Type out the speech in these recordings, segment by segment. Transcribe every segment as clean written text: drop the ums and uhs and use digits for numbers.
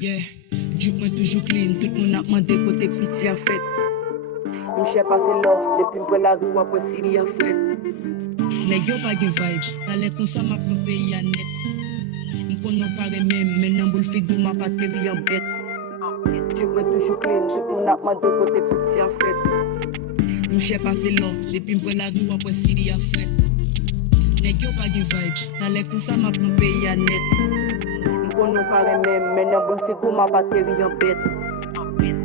Yeah, Duke moi toujours clean, tout le monde a demandé côté petit à fête. M'chè passé là, depuis m'près la rue après Siri a fret. Nèg yo pas de vibe, t'allais comme ça m'a pris pays à net. M'konnon paraît même, mais nan boule figou m'a pas teri en bête. Duke moi toujours clean, tout le monde a demandé côté petit à fête. M'chè passé là, depuis m'près la rue après Siri a fret. Nèg yo pas de vibe, t'allais comme ça m'a pris pays à net. M'konnon paraît même, mais nan boule figou m'a pas teri en bête.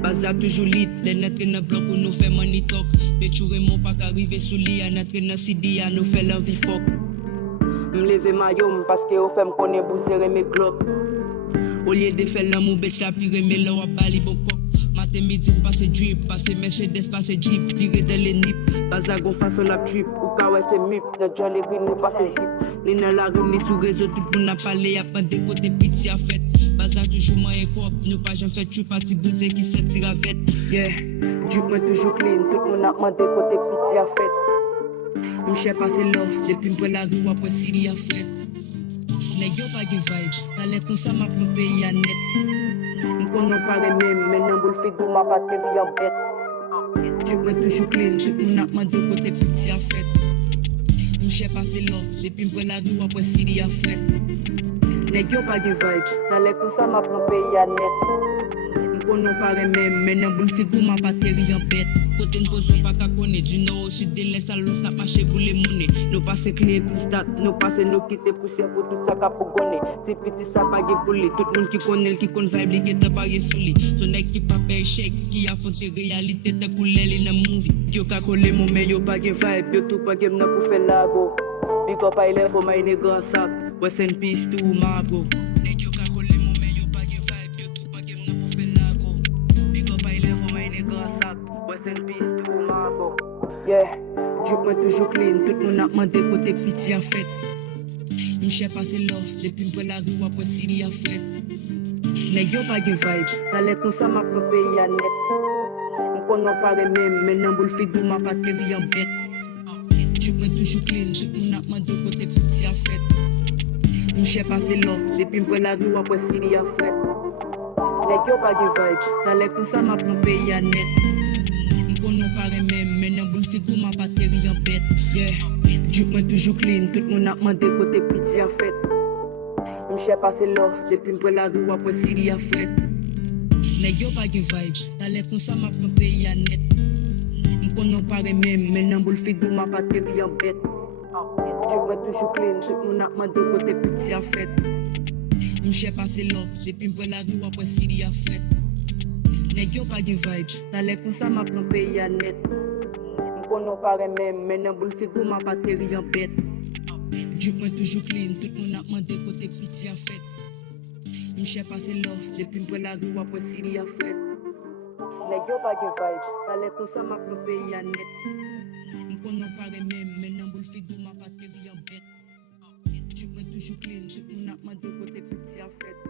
Baza toujours lit, les notre dans bloc où nous fait money talk. Péture mon pas arrivé sous lit, à notre dans CD, à nous fait l'envie fuck. M'lever maillot parce que au fait m'connaît pour serrer mes glocks. Au lieu de faire l'amour, bête la pire, mais là, à bali bon coq. Matin, midi, passer drip, passer Mercedes, passer Jeep, virer dans les nips. Baza gon façon la trip, ou ka ouais c'est mip, notre jolly green, nous passer zip. Ni dans la rue, ni sous réseau, tout le monde a parlé, y'a pas de côté petit à fête. Baza toujours moyen cop, nous pas jamais fait tu parti bouser qui se tire avec. Yeah, Duke moi toujours clean, tout le monde a demandé côté petit à fête. M'chè passé là, depuis m'près la rue après Siri a fret. Nèg yo pas de vibe, t'allais comme ça m'a pris pays à net. M'konnon paraît même, mais nan boule figou m'a pas teri en bête. Duke moi toujours clean, tout le monde a demandé côté petit à fête. M'chè passé là, depuis m'près la rue après Siri a fret. Nèg yo pas de vibe, t'allais comme ça m'a pris pays à net. M'konnon paraît même, mais nan boule figou m'a pas teri en bête. Côté une position pas qu'à connaître, du nord au sud de l'est à l'ouest, n'a pas chez vous les monnaies. Nous passer clé plus stat, nous passer nos quitter poussière pour tout ça qu'a pour gonner. C'est petit ça pas de pour lui, tout le monde qui connaît, qui connaît vibe, qui t'a parié sous lui. Son équipe pas paye chèque, qui affronte réalité, t'as coulé les dans movie. Yo qu'a collé mon mais yo pas de vibe, yo tout pas game n'a pour faire la go. Big up I left for my nigga sap, West and peace to Margo. Yo qu'a collé mon mais yo pas de vibe, yo tout pas game n'a pour faire la go. Big up I left for my nigga sap, West and peace to Margo. Yeah, Duke moi toujours clean, tout le monde a demandé côté petit à fête. M'chè passé là, depuis m'près la rue après Siri a fret. Nèg yo pas de vibe, t'allais comme ça m'a pris pays à net. M'konnon paraît même, mais nan boule figou m'a pas teri en bête. Duke moi toujours clean, tout le monde a demandé côté petit à fête. M'chè passé là, depuis m'près la rue après Siri a fret. Nèg yo pas de vibe, t'allais comme ça m'a pris pays à net. M'konnon paraît même, mais nan boule figou m'a pas teri en bête. Yeah, Duke moi toujours clean, tout le monde a demandé côté petit à fête. M'chè passé là, depuis m'près la rue après Siri a fret. Nèg yo pas de vibe, t'allais comme ça m'a pris pays à net. M'konnon paraît même, mais nan boule figou m'a pas teri en bête. Duke moi toujours clean, tout le monde a demandé côté petit à fête. M'chè passé là, depuis m'près la rue après Siri a fret. Nèg yo pas de vibe, t'allais comme ça m'a pris pays à net. M'konnon paraît même, mais nan boule figou m'a pas teri en bête. Duke moi toujours clean, tout le monde a demandé côté petit à fête. M'chè passé là, depuis m'près la rue après Siri a fret. Nèg yo pas de vibe, t'allais comme ça m'a pris pays à net. M'konnon paraît même, mais nan boule figou m'a pas teri en bête. Duke moi toujours clean, tout le monde a demandé côté petit à fête.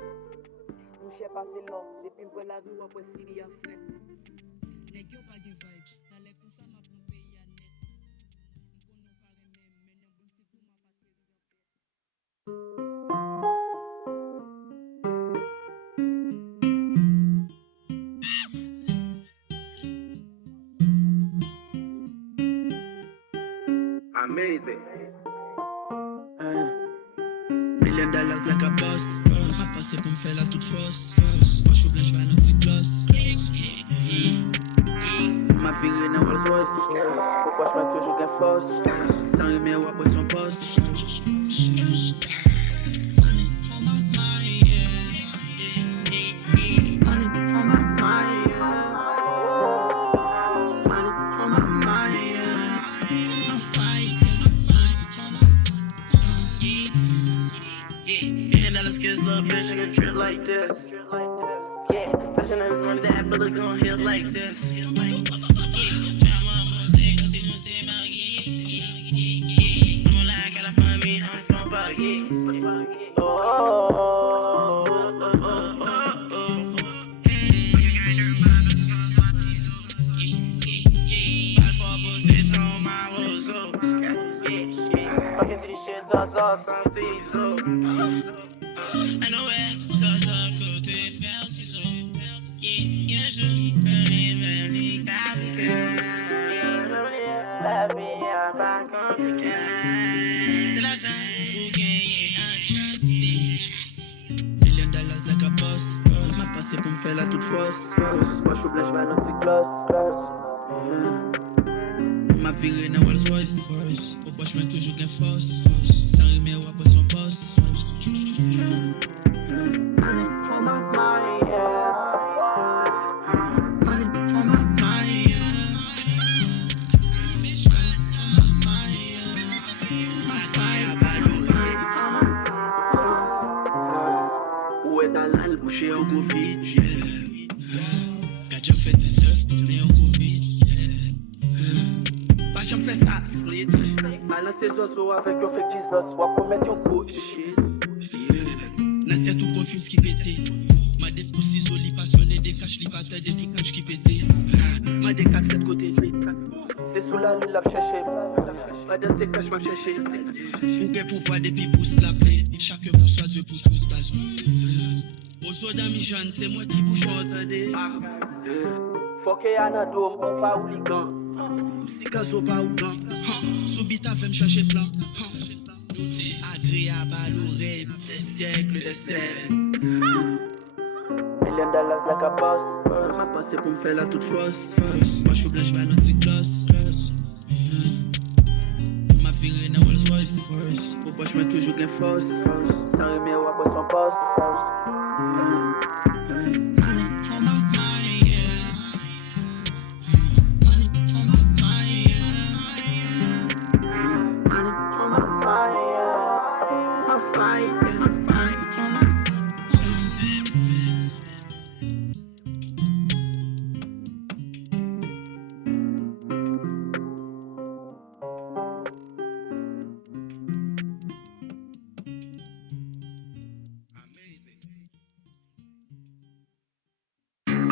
M'chè passé là, depuis m'près la rue après Siri a fret. Nèg yo pas de vibe, t'allais comme ça m'a pris pays à net. M'konnon paraît même, mais nan boule figou m'a pas teri en bête. Amazing. Million dollars like a boss. M'a passé pour me faire la toute fausse. Moi j'oublie, j'vais un autre gloss. Ma vie est dans Rolls Royce. Pourquoi j'mets toujours qu'un fausse? Sans rimer ou après son poste. Little bitch, she gon' trip like this. Yeah, touching on this one that, but it's gon' hit like this. Fucking to these shits, all some season. I know it, so côté faire fait la toute fausse. Moi, je suis blanche, ma notre gloss. Ma virée dans Rolls Royce. Au poche, mais toujours gain force. Sans rimer, ou après son boss. Bouché en Covid, Gadget fait 19, tourné en Covid, Pas j'en fais ça, split. Balance ses oiseaux avec un fait Jesus, soit pour mettre un gros shit. La tête ou confuse qui pétait. Ma dette pour s'isoler, passionné des caches, li pas tête de toute bouche qui pétait. Ma dé 4-7 côté de lui. C'est sous la lune, la chercher. Ma dans ces caches, m'a cherché. Pour pouvoir depuis pour se laver. Chacun pour soi, Dieu pour tous besoin. Au soda mi jeune, c'est moi qui bouche entendez. Faut qu'il y ait un dôme, on pas hooligan. Si caso pas ou blanc. Subit à me chercher flanc. Tout est agréable à l'oreille. Des siècles, des siècles. $1 million like a boss. Ma passé pour me faire la toute fausse. Moi je suis blanche, ma notre gloss. Ma virée dans Rolls Royce. Au poche, je mets toujours gain force. Sans rimer, ou après son poste. Money on my mind, yeah. Money on my mind, yeah. Money on my mind, yeah. I'm fine, yeah, I'm fine.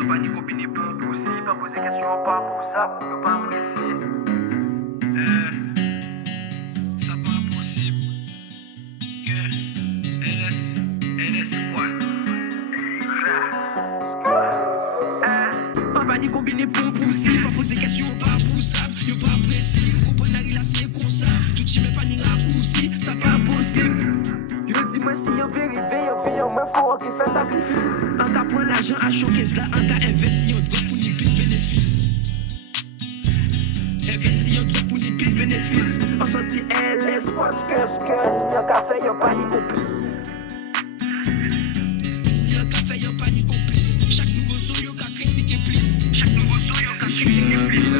Pas ni copine pour aussi, pas poser question, pas pour ça, pas apprécier. Ça pas impossible. Que LS quoi? Pas ni combiner pour aussi, pas poser question, pas pour ça, pas apprécier. Vous comprenez la relation comme ça, tout y met pas ni raccourci, ça pas impossible. Je dis moi si on vérifie, on me faut qui fait sacrifice. En cas prendre l'argent à choquer là, en cas investir en drogue pour ni plus bénéfice. Investir en drogue pour ni plus bénéfice. On sorti LS, quoi, si un café, y'a pas ni complice. Si un café, y'a pas ni complice. Chaque nouveau son, y'a qu'à critiquer plus. Chaque nouveau son, y'a qu'à critiquer plus.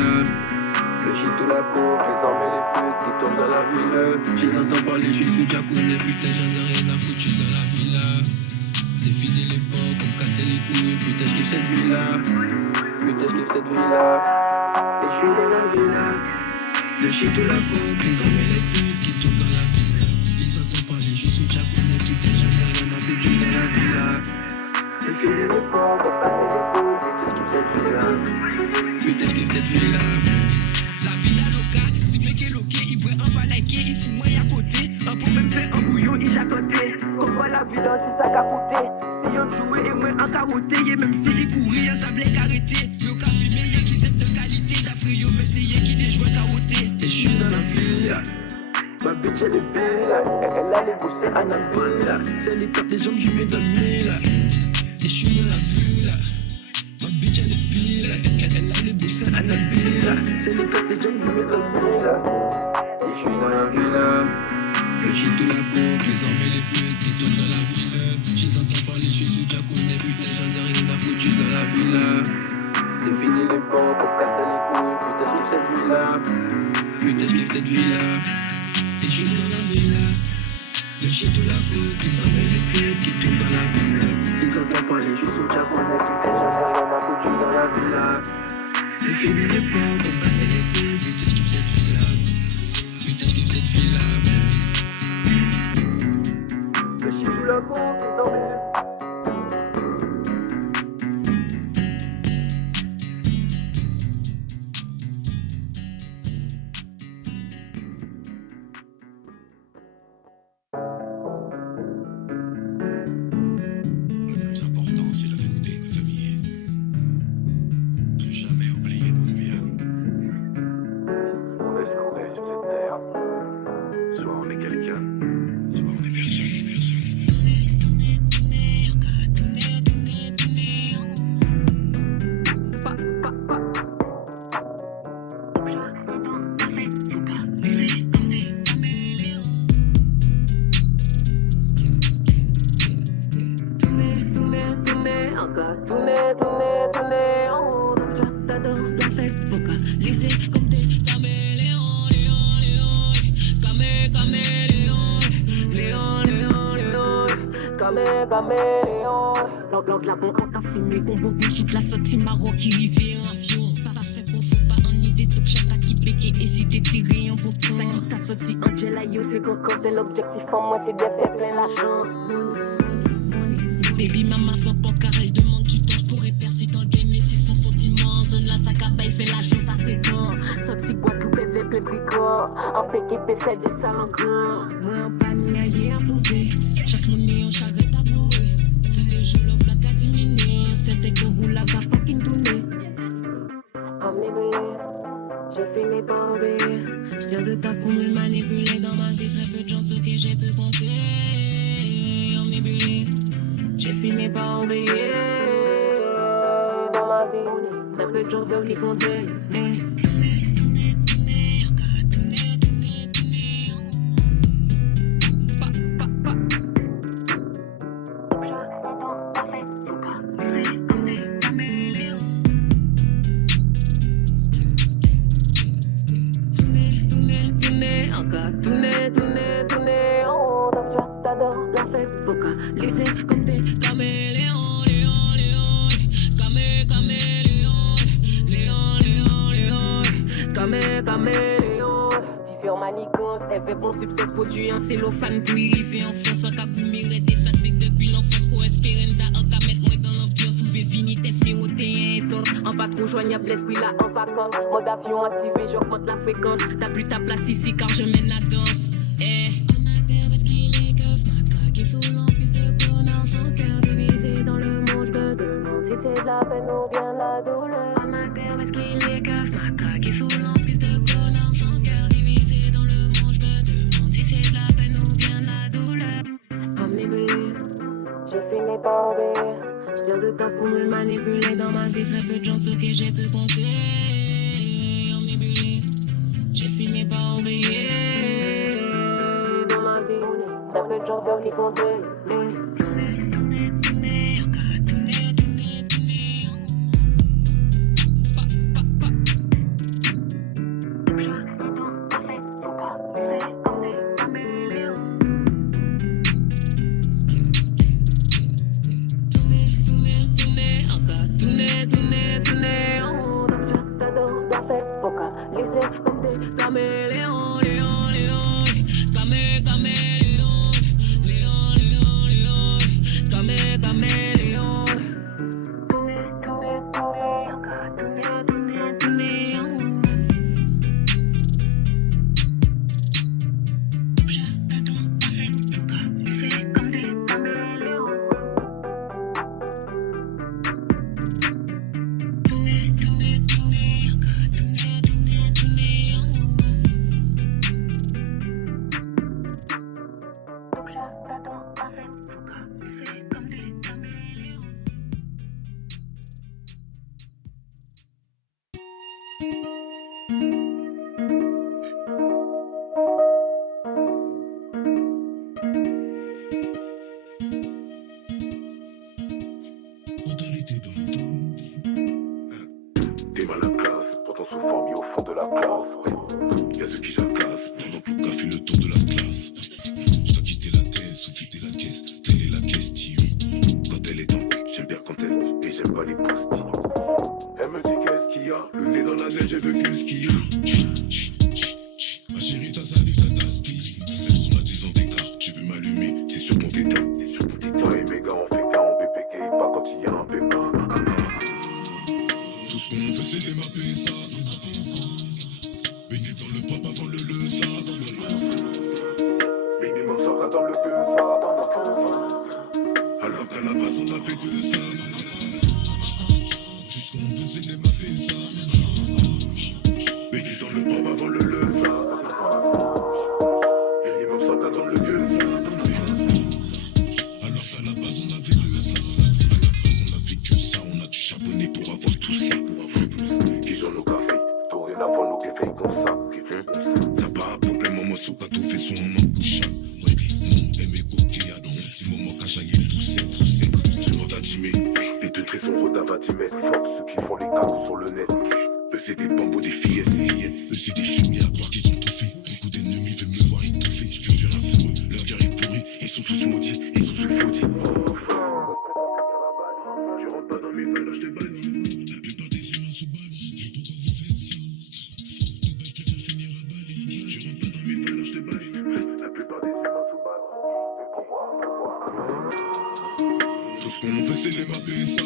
Le shit ou la coke, les hommes et les putes qui tombent dans la ville. Je les entends parler, je suis sous Jacounet, putain j'en ai rien à foutre, j'suis dans la villa. C'est fini l'époque, on me cassait les couilles, putain j'kiffe cette vie-là. Putain j'kiffe cette vie-là. Et j'suis dans la villa. Le shit ou la coke, les hommes et les putes qui tombent dans la villa. Ils entendent parler, je suis sous Jacounet, putain j'en ai rien à foutre, j'suis dans la villa. C'est fini l'époque, on me cassait les couilles, putain j'kiffe cette vie-là. Putain j'kiffe cette vie-là. La vie d'Aloca, si mec est loqué, il voit un pas liké, il fout moi à côté. Un pour même faire un bouillon, il jacoté. Comme quoi la vie dans ça qu'a coûté. Si on jouait et moi en caroté, et même si il courait, on savait qu'arrêter. Le cas fumé, y'a qui zèbre de qualité. D'après yo, mais c'est y'a qui des jouets carotés. Et j'suis dans la ville, ma bitch elle est belle. Elle a les bossés à la ville. C'est les top, les jambes, j'y mets dans le mille. Et j'suis dans la ville. Ma bitch elle est pile, elle a les boussins à la ville. C'est les têtes des gens qui mettent dans le mille. Et je suis dans la ville. Le shit ou la coke, les hommes et les putes qui tombent dans la ville. Je les entends parler, je suis sous Jacounet, putain j'en ai rien à foutre, je suis dans la ville. C'est fini les bancs pour casser les couilles, putain j'kiffe cette vie-là. Putain j'kiffe cette vie-là. Et je suis dans la ville. Le shit ou la coke, les hommes et les putes qui tombent dans la ville. Ils entendent parler, je suis sous Jacounet, putain j'en ai rien à foutre, je suis dans la ville. C'est fini les bancs pour casser les couilles, putain j'kiffe cette vie-là. Putain j'kiffe cette vie-là. Le shit ou la coke, les hommes et les putes. Soit on est quelqu'un, soit on est personne. encore tourner, oh, comme ça, t'adores, t'as fait focaliser comme des caméléons, caméléons. Blanc la bon en café, mais qu'on bon shit la sortie Maroc qui rivière en avion. Pas fait qu'on faut pas en idée, top chata qui béqué, hésiter, tirer un bon tout ça qui t'a sorti Angela, yo, c'est qu'on c'est l'objectif en moi, c'est de faire plein l'argent. Baby maman sans porte car elle demande du temps, j'pourrais percer dans le game, mais c'est sans sentiment. Zone la sac à bail, fait la chose à fréquent. Sorti Guadeloupe, fait plein bricot. En PKP, fait du sale en grand. Moi en panier, aïe à prouver. Chaque monnaie en charrette à blouer. Tous les jours, l'offre la qu'a diminué. C'était que roule la bas fucking tourner. Omnibulé, j'ai fini par obéir. J'tire de taf pour me manipuler. Dans ma vie, très peu de gens, ce que j'ai pu compter. Omnibulé, j'ai fini par obéir. Dans ma vie, très peu de gens, ce qui comptaient. Tourner, oh, comme ça, t'adores, t'as fait focaliser comme des caméléons, caméléons. Différents manigances, elle fait bon succès, produit en cellophane, puis arriver en France, en caboumir, et ça c'est depuis l'enfance, qu'on espérait nous en cas mettre moins dans l'ambiance, ouvrir vinites, miroter et d'autres, en pas trop joignable, l'esprit là en vacances, mode avion activé, j'augmente la fréquence, t'as plus ta place ici car je mène la danse. On a parce qu'il est keuf, matraqué sous l'emprise de connard, son cœur divisé dans le monde, je me demande si c'est de la peine ou bien de la douleur. On a parce qu'il est keuf, matraqué sous l'emprise de connard, son cœur divisé dans le monde, je me demande si c'est de la peine ou bien de la douleur. Omnibulé, j'ai fini par obéir. J'tire de taf pour me manipuler. Dans ma vie, très peu de gens, ce que j'ai pu compter. Omnibulé, j'ai fini par obéir. Dans ma vie, très peu de gens, ce qui comptaient. Tourner, oh, comme ça, t'adores, t'as fait focaliser comme des caméléons, caméléons. T'es mal à classe, pourtant souvent mis au fond de la classe. Y'a ceux qui jacassent, pendant que le gars fait le tour de la classe. Je dois quitter la thèse, ou vider la caisse, telle est la question. Quand elle est dans, j'aime bien quand elle est, et j'aime pas les postillons. Elle me dit qu'est-ce qu'il y a, le nez dans la neige, j'ai vu que ce qu'il y a. Ma chérie, ta salive, ta gaspille. Même sur la 10 ans d'écart, j'ai vu m'allumer, c'est sur mon détail. Toi et mes gars, on fait qu'un en BPK, pas quand il y a un pépin. Tout ce qu'on veut, c'est démarrer ça. Baigner dans le pop avant le ça. Minimum sort dans le que ça. Alors qu'à la base, on a fait que ça. Tout ce qu'on veut, c'est démarrer ça. Baigner dans le pop avant le ça. Minimum sort dans le que ça. Alors qu'à la base, on a fait que ça. À la base, on a fait que ça. On a dû charbonner pour avoir tout ça. Qui joue nos cafés, tout rien avant nos cafés comme ça. Ça pas un problème, moi, sur pas tout fait son moment boucha. Ouais, non, aimé coquet, à dans un petit moment, qu'à jaillir tout c'est. Tout le monde a dit, mais montrer son rodave à 10 mètres. Fuck ceux qui font les cacos sur le net. Eux c'est des bambos, des fillettes. Eux c'est des fumiers à croire qu'ils ont tout fait. Beaucoup d'ennemis veulent me voir étouffé. Je peux plus rien pour eux, leur cœur est pourri. Ils sont tous maudits, ils sont sous faudis. Je rentre pas dans mes valeurs, je te bannis. La plupart des humains sous balle. La plupart des humains sous balle. Tout ce qu'on veut c'est les mapper ça.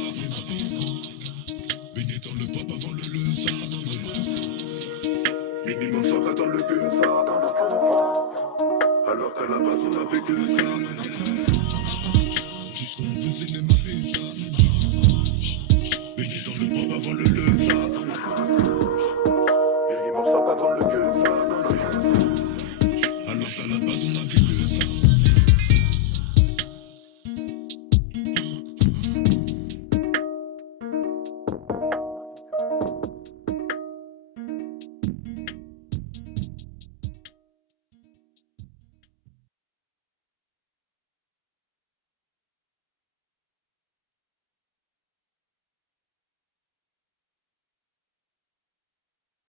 Baigner dans le pop avant le ça. Minimum 100 dans le que ça. Alors qu'à la base on avait que ça. Tout ce qu'on veut c'est les mapper ça. Baigner dans le pop avant le